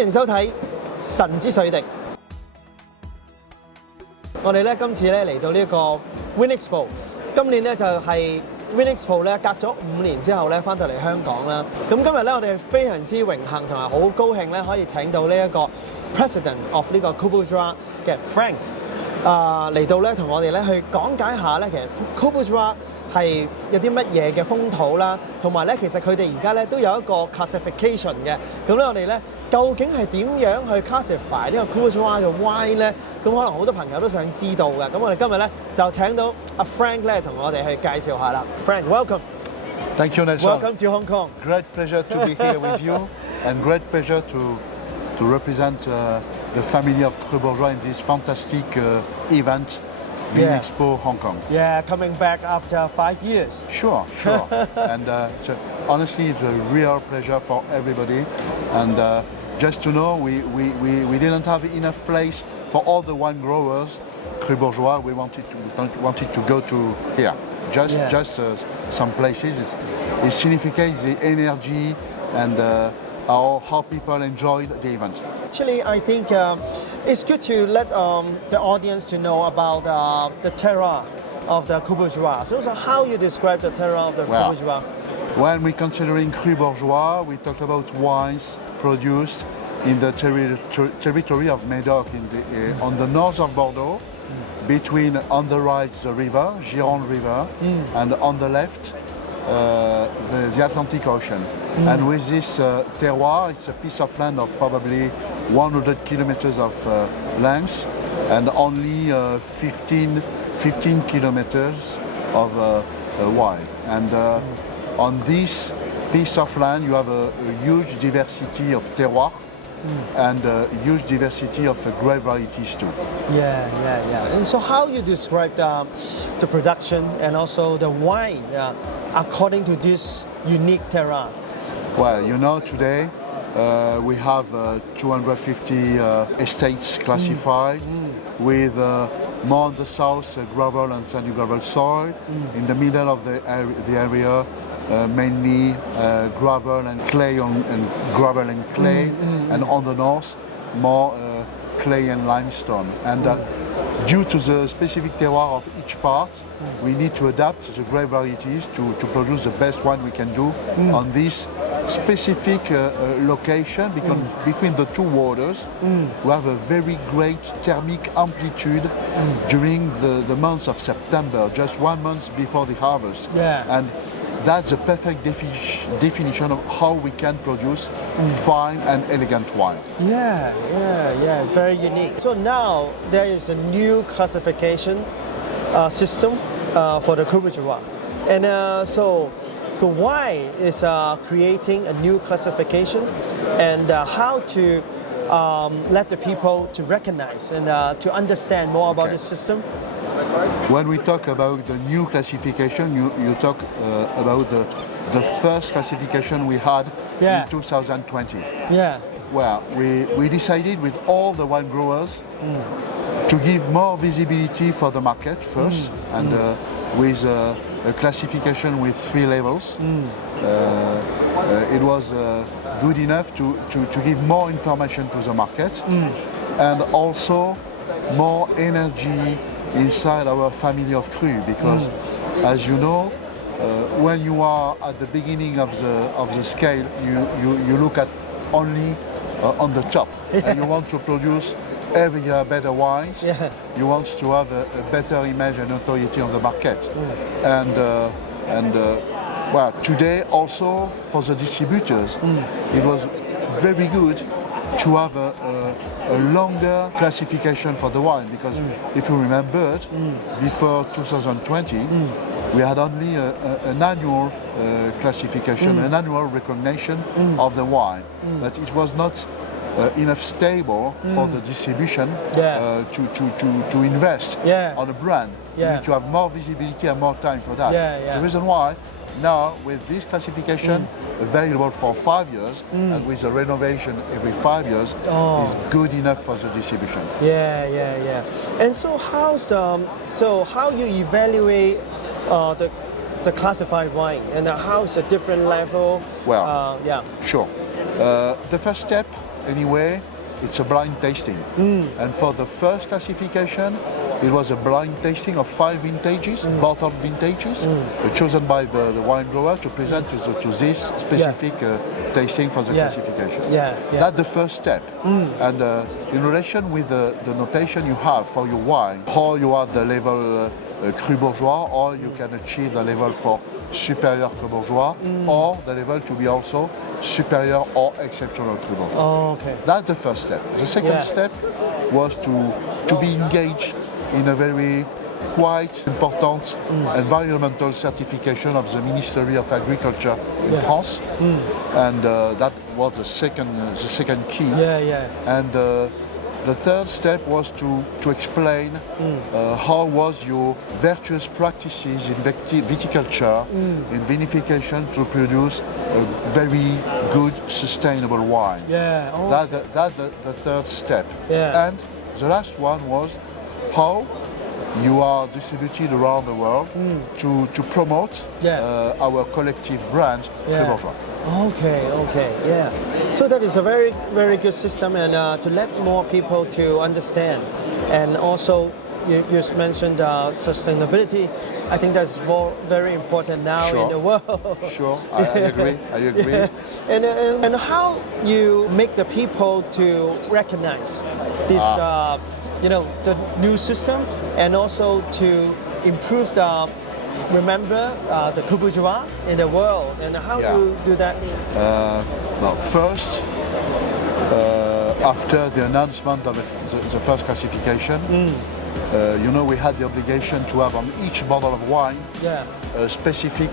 歡迎收睇神之水滴。我哋咧今次咧嚟到呢個 Wine Expo， 今年咧就係 Wine Expo 咧隔咗5年之後咧翻到嚟香港啦。咁今日咧我哋非常之榮幸同埋好高興咧可以請到呢一個 President of 呢個 Crus Bourgeois 嘅 Franck 嚟到咧同我哋咧去講解下咧其實 Crus Bourgeois 係有啲乜嘢嘅風土啦，同埋咧其實佢哋而家咧都有一個 classification 嘅。咁咧我哋咧究竟係點樣去 classify 呢個 Crus Bourgeois 嘅 wine 咧？咁可能好多朋友都想知道嘅。咁我哋今日咧就請到阿 Franck 咧同我哋去介紹下啦。Franck, welcome. Thank you, Nelson. Welcome to Hong Kong. Great pleasure to be here with you, and great pleasure to represent the family of Crus Bourgeois in this fantastic event, Wine Yeah. Expo Hong Kong. Yeah, coming back after 5 years. Sure. And so honestly, it's a real pleasure for everybody. And just to know, we didn't have enough place for all the wine growers. Crus Bourgeois, we wanted to go to here. Just some places. It signifies the energy and how people enjoyed the event. Actually, I think it's good to let the audience to know about the terroir of the Crus Bourgeois. So how you describe the terroir of the Well, Crus Bourgeois? When we're considering Crus Bourgeois, we talk about wines produced in the territory of Médoc on the north of Bordeaux, between on the right the river, Gironde River, and on the left the Atlantic Ocean. And with this terroir, it's a piece of land of probably 100 kilometers of length and only 15 kilometers of wide. And on this piece of land, you have a huge diversity of terroir and a huge diversity of grape varieties too. Yeah. And so how you describe the production and also the wine according to this unique terroir? Well, you know, today we have 250 estates classified with more on the south gravel and sandy gravel soil. In the middle of the area, mainly gravel and clay and gravel and clay, and on the north more clay and limestone. And due to the specific terroir of each part, we need to adapt the grape varieties to produce the best wine we can do on this specific location between the two waters. We have a very great thermic amplitude during the month of September, just 1 month before the harvest. Yeah. And that's the perfect definition of how we can produce fine and elegant wine. Yeah, very unique. So now there is a new classification system for the Crus Bourgeois. And so why is creating a new classification, and how to let the people to recognize and to understand more about this system? When we talk about the new classification, you talk about the first classification we had in 2020. Yeah. Well, we decided with all the wine growers to give more visibility for the market first, and with a classification with 3 levels. It was good enough to give more information to the market, and also more energy inside our family of Crus, because as you know, when you are at the beginning of the scale, you look at only on the top, and you want to produce every year better wines. You want to have a better image and notoriety on the market. And well, today also for the distributors, it was very good to have a longer classification for the wine, because if you remembered, before 2020, we had only an annual classification, an annual recognition of the wine, but it was not enough stable for the distribution to invest on a brand. You need to have more visibility and more time for that. The reason why now with this classification available for 5 years and with the renovation every 5 years is good enough for the distribution. And so how you evaluate the classified wine, and how's the different level? Well, sure. The first step anyway, it's a blind tasting. And for the first classification, it was a blind tasting of 5 vintages, bottled vintages, chosen by the wine grower to present to this specific tasting for the classification. That's the first step. And in relation with the notation you have for your wine, or you are the level Crus Bourgeois, or you can achieve the level for superior Crus Bourgeois, or the level to be also superior or exceptional Crus Bourgeois. Oh, okay. That's the first step. The second step was to be engaged in a very quite important environmental certification of the Ministry of Agriculture in France, and that was the second key. And the third step was to explain how was your virtuous practices in viticulture, in vinification, to produce a very good, sustainable wine. That's the third step. And the last one was how you are distributed around the world to promote our collective brand, Crus Bourgeois. Okay. So that is a very, very good system, and to let more people to understand. And also, you just mentioned sustainability. I think that's very important now in the world. I agree. And how you make the people to recognize this, the new system, and also to improve the Crus Bourgeois in the world, and how you do that? Well, first, after the announcement of the first classification, we had the obligation to have on each bottle of wine a specific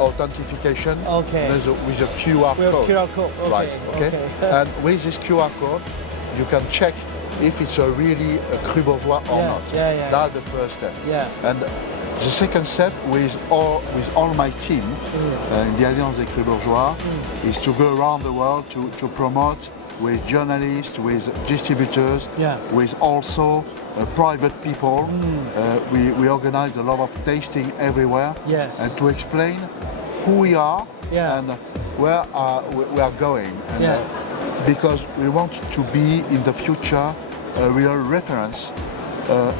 authentication with a QR code. QR code. Okay. And with this QR code, you can check if it's really a Crus Bourgeois or not. That's the first step. And the second step with all my team in the Alliance des Crus Bourgeois is to go around the world to promote with journalists, with distributors, with also private people. We organize a lot of tasting everywhere, and to explain who we are and where we are going. And, because we want to be in the future a real reference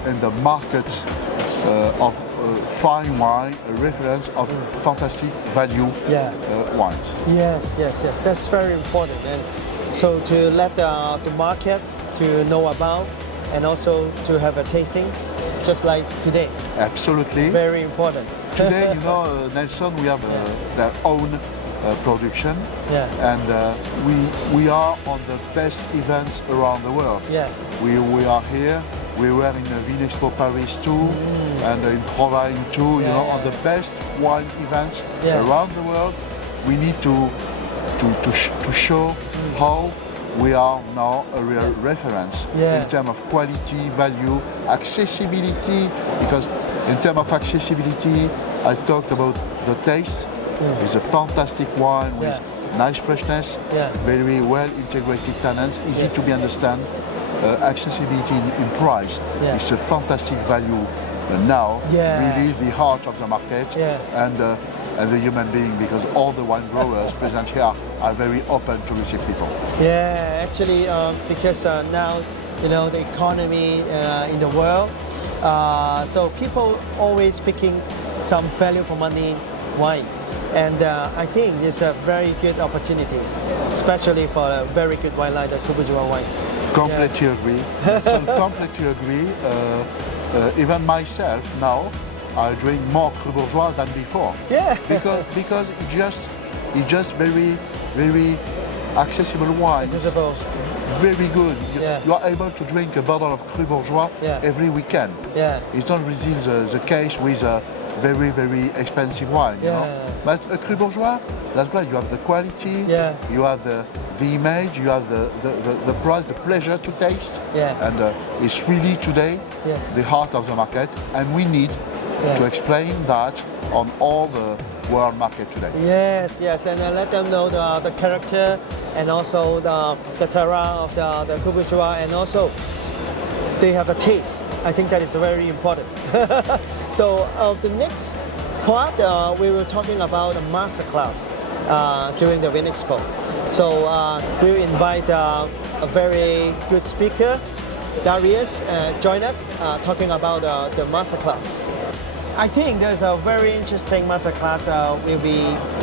in the market of fine wine, a reference of fantastic value wines. Yes, that's very important. And so to let the market to know about, and also to have a tasting, just like today. Absolutely. Very important. Today, Nelson, we have their own production, and we are on the best events around the world. We are here. We were in Vinexpo Paris too, and in Provence too. On the best wine events around the world. We need to show how we are now a real reference in terms of quality, value, accessibility. Because in terms of accessibility, I talked about the taste. It's a fantastic wine with nice freshness, very well integrated tannins, easy to be understand. Accessibility in price. It's a fantastic value now. Really the heart of the market and the human being, because all the wine growers present here are very open to receive people. Actually, because now the economy in the world, so people always picking some value for money wine. And I think it's a very good opportunity, especially for a very good wine like the Crus Bourgeois wine. Completely agree. So completely agree. Even myself now, I drink more Crus Bourgeois than before. Because it's just very accessible wine. Very good. You are able to drink a bottle of Crus Bourgeois every weekend. It's not really the case with a very expensive wine. But a Crus Bourgeois, that's why you have the quality, you have the image, you have the price, the pleasure to taste. And it's really today the heart of the market, and we need to explain that on all the world market today. Yes, and let them know the character, and also the terroir of the Crus Bourgeois, and also they have a taste. I think that is very important. So the next part, we were talking about a master class during the Vinexpo. So we'll invite a very good speaker, Darius, join us talking about the masterclass. I think there's a very interesting masterclass will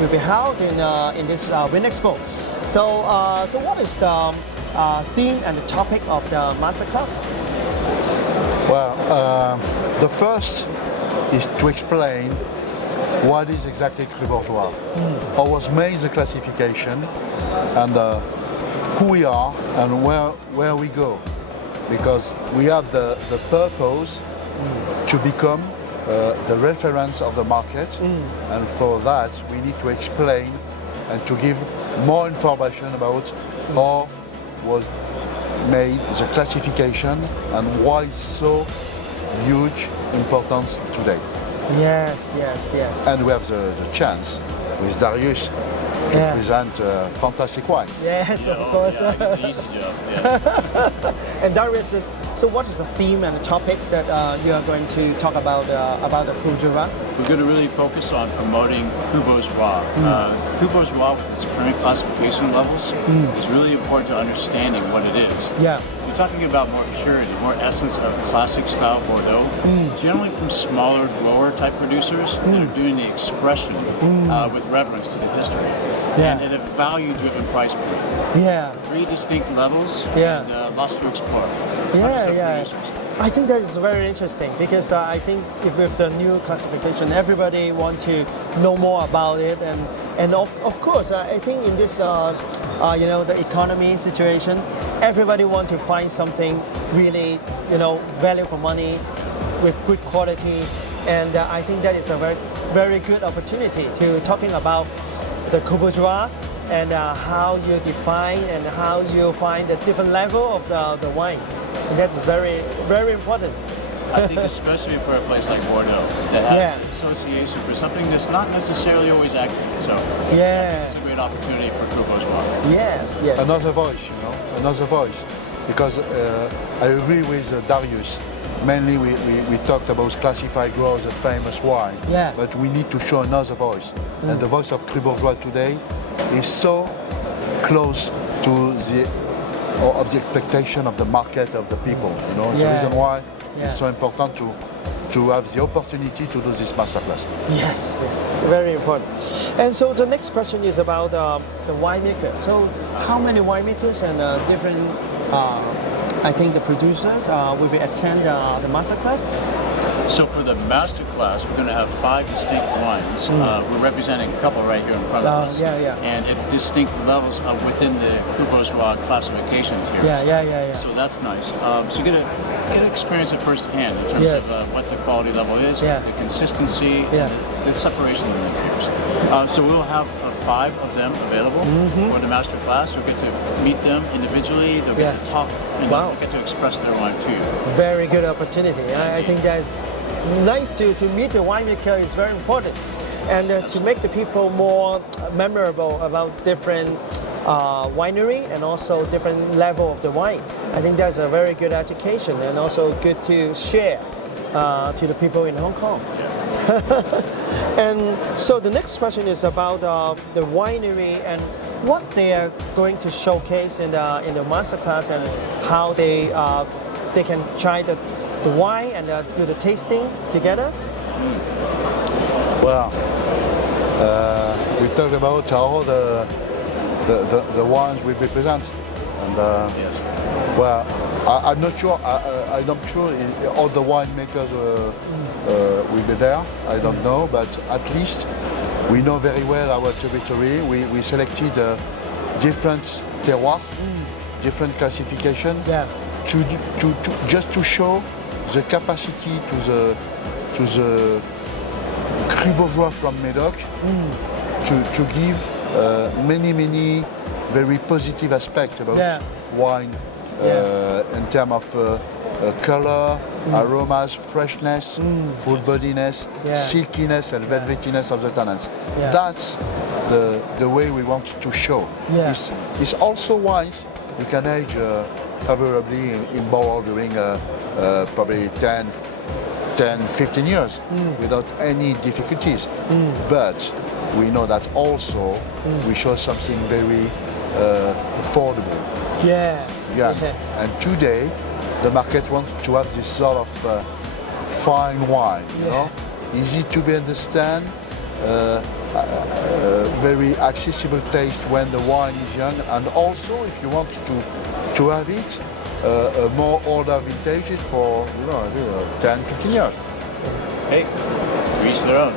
be held in this Wine Expo. So what is the theme and the topic of the masterclass? Well, the first is to explain what is exactly Crus Bourgeois, how was made the classification, and who we are and where we go. Because we have the purpose to become the reference of the market, and for that we need to explain and to give more information about how was made the classification and why it's so huge importance today. Yes, yes, yes. And we have the chance with Darius to present fantastic wine. Yes, of course. Yeah, the easy job. Yeah. And Darius, so what is the theme and the topics that you are going to talk about the Crus Bourgeois? We're going to really focus on promoting Crus Bourgeois. Crus Bourgeois with its current classification levels is really important to understanding what it is. Yeah. We're talking about more purity, more essence of classic style Bordeaux, generally from smaller grower type producers that are doing the expression with reverence to the history. Yeah. And at a value driven price point. Yeah. 3 distinct levels Yeah. and lots to explore. Yeah, Hundreds of yeah. producers. I think that is very interesting because I think if with the new classification, everybody want to know more about it, and of course, I think in this the economy situation, everybody want to find something really value for money with good quality, and I think that is a very good opportunity to talking about the Crus Bourgeois and how you define and how you find the different level of the wine. And that's very important. I think especially for a place like Bordeaux that has Yeah. an association for something that's not necessarily always accurate. So Yeah. it's a great opportunity for Crus Bourgeois. Yes, yes. Another voice, another voice. Because I agree with Darius. Mainly we talked about classified growers, a famous wine. Yeah. But we need to show another voice. And the voice of Crus Bourgeois today is so close to the expectation of the market, of the people. The Yeah. reason why Yeah. it's so important to have the opportunity to do this masterclass. Yes, yes, very important. And so the next question is about the winemaker. So how many winemakers and different, I think the producers will be attend the masterclass? So for the master class, we're going to have 5 distinct wines. We're representing a couple right here in front of us. Yeah, yeah. And at distinct levels within the Crus Bourgeois classification tiers. Yeah. So that's nice. So you get to experience it firsthand in terms Yes. of what the quality level is, Yeah. the consistency, Yeah. the separation in the tiers. So we'll have 5 of them available for the master class. You'll get to meet them individually. They'll get to talk and Wow. they'll get to express their wine to you. Very good opportunity. I think that's nice to meet the winemaker is very important, and to make the people more memorable about different winery and also different level of the wine. I think that's a very good education and also good to share to the people in Hong Kong. And so the next question is about the winery and what they are going to showcase in the masterclass and how they can try the wine and do the tasting together. Well, we talked about how the wines will be present, and Yes. well, I'm not sure. I'm not sure all the winemakers will be there. I don't know, but at least we know very well our territory. We selected different terroirs, different classification. Yeah. Just to show the capacity to the Crus Bourgeois from Medoc to give many very positive aspects about wine in terms of color, aromas, freshness, full bodiness, silkiness and velvetiness of the tannins. Yeah. That's the way we want to show. Yeah. It's also wines you can age favorably in barrel during probably 10-15 years without any difficulties. But we know that also we show something very affordable. Yeah. Yeah. And today, the market wants to have this sort of fine wine, you know, easy to be understand, very accessible taste when the wine is young, and also if you want to have it, a more older vintage for 10, 15 years. Hey, to each their own.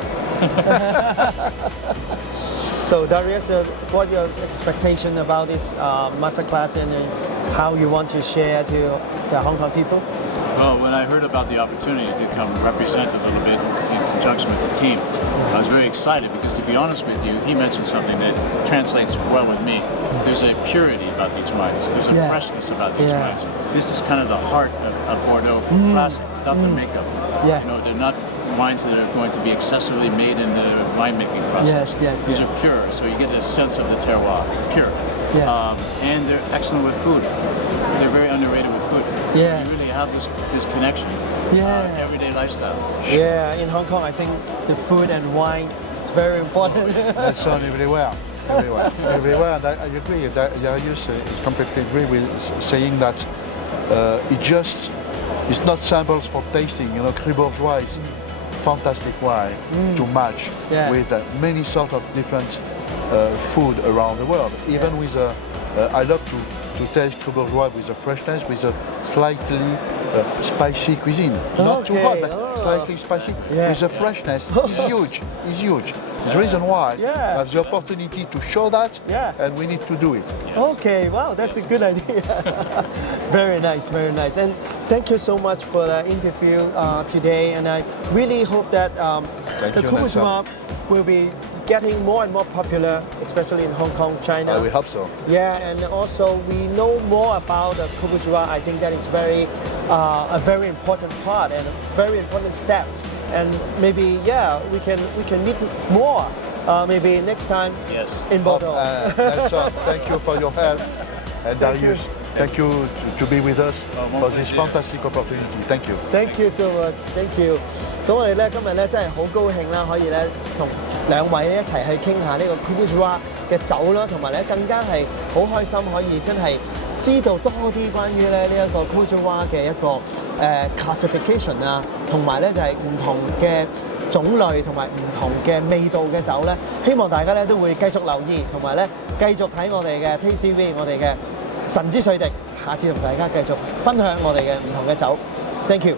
So Darius, what your expectation about this masterclass and how you want to share to the Hong Kong people? Well, when I heard about the opportunity to come represent a little bit in conjunction with the team, I was very excited because, to be honest with you, he mentioned something that translates well with me. There's a purity about these wines. There's a freshness about these wines. This is kind of the heart of Bordeaux, classic, without the makeup. Yeah. You know, they're not wines that are going to be excessively made in the winemaking process. These are pure, so you get a sense of the terroir, pure. And they're excellent with food. They're very underrated with food. So you really have this connection. Everyday lifestyle. Yeah, in Hong Kong, I think the food and wine is very important. That's on everywhere. Everywhere, and I agree. Darius completely agree with saying that it's not samples for tasting. You know, Crus Bourgeois is fantastic wine to match with many sort of different food around the world. Even with I love to taste Crus Bourgeois with a freshness, with a slightly spicy cuisine. Not too hot, but slightly spicy. With a freshness is huge. Is huge. There's a reason why. We have the opportunity to show that, and we need to do it. Okay, wow, that's a good idea. Very nice, very nice. And thank you so much for the interview today. And I really hope that the Crus Bourgeois will be getting more and more popular, especially in Hong Kong, China. We hope so. Yeah, and also we know more about the Crus Bourgeois. I think that is a very important part and a very important step. And maybe we can meet more. Maybe next time in Bordeaux. Nelson, thank you for your help. And Darius, thank you to be with us for this fantastic opportunity. Thank you. Thank you so much. Thank you. 咁我哋咧今日咧真係好高興啦，可以咧同兩位咧一齊去傾下呢個 Crus Bourgeois 嘅酒啦，同埋咧更加係好開心可以真係知道多啲關於咧呢一個 Crus Bourgeois 嘅一個classification 啊，同埋咧就係唔同嘅種類同埋唔同嘅味道嘅酒咧，希望大家咧都會繼續留意，同埋咧繼續睇我哋嘅 Taste TV， 我哋嘅神之水滴，下次同大家繼續分享我哋嘅唔同嘅酒。Thank you。